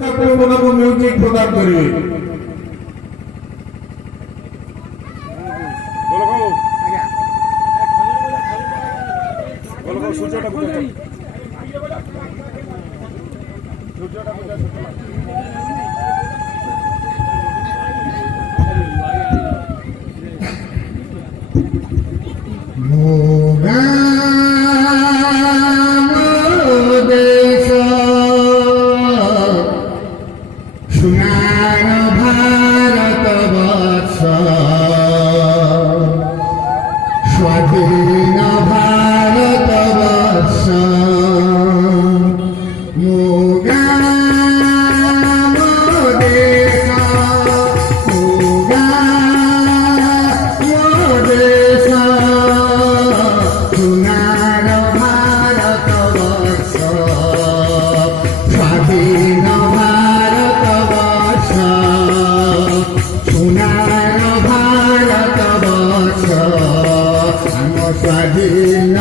म्यूजिक प्रदान करेंगे। स्वाधीन भारत वर्ष मोगा देश मोगा देश सुनार भारत वर्ष स्वाधीन भारत वर्ष सुनार भारत वर्ष स्वाधीन